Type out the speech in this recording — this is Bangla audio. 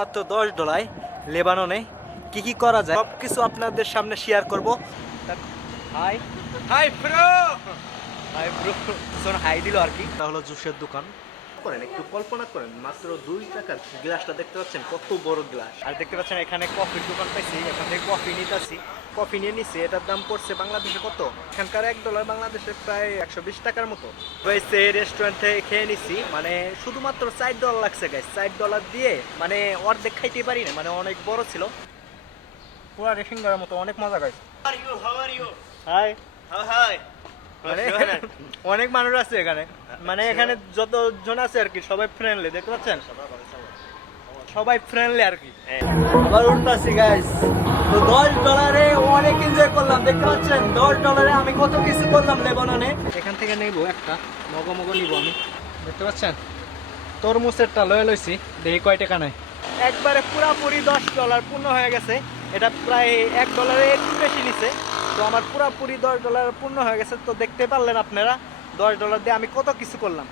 মাত্র $10 লেবাননে কি কি করা যায় সবকিছু আপনাদের সামনে শেয়ার করব। High hi bro, hi bro, শোন হাই দিল আর কি। এটা হলো জুসের দোকান। করেন একটু কল্পনা করেন, মাত্র 2 টাকার গ্লাসটা দেখতে পাচ্ছেন, কত বড় গ্লাস। আর দেখতে পাচ্ছেন এখানে কফির দোকান পাইছি, এখান থেকে কফি নিতেছি। কফি নিয়ে নিছি, এটার দাম পড়ছে বাংলাদেশে কত, এখানকার $1 বাংলাদেশে প্রায় 120 টাকার মতো। এই রেস্টুরেন্ট থেকে খেয়ে নিছি, মানে শুধুমাত্র $4 লাগছে গাইস। $4 দিয়ে মানে অর্ধেক খাইতে পারি না, মানে অনেক বড় ছিল, পুরা রেশিং করার মতো, অনেক মজা গাইস। হাই হাই, মানে অনেক মানুষ আছে এখানে, মানে এখানে যতজন আছে আর কি সবাই ফ্রেন্ডলি, দেখতে পাচ্ছেন সবাই ফ্রেন্ডলি আর কি। আবার উঠতেছি গাইস, তো $10 অনেক এনজয় করলাম, দেখতে পাচ্ছেন $10 আমি কত কিছু করলাম লেবাননে। এখান থেকে নেব একটা মগো নিব আমি, দেখতে পাচ্ছেন তরমুজেরটা লয়ে লইছি, দেখি কয় টাকা নেয়। একবারে পুরাপুরি $10 পূর্ণ হয়ে গেছে, এটা প্রায় $1 একটু বেশি নিছে। তো আমার পুরাপুরি $10 পূর্ণ হয়ে গেছে। তো দেখতে পারলেন আপনারা $10 দিয়ে আমি কত কিছু করলাম।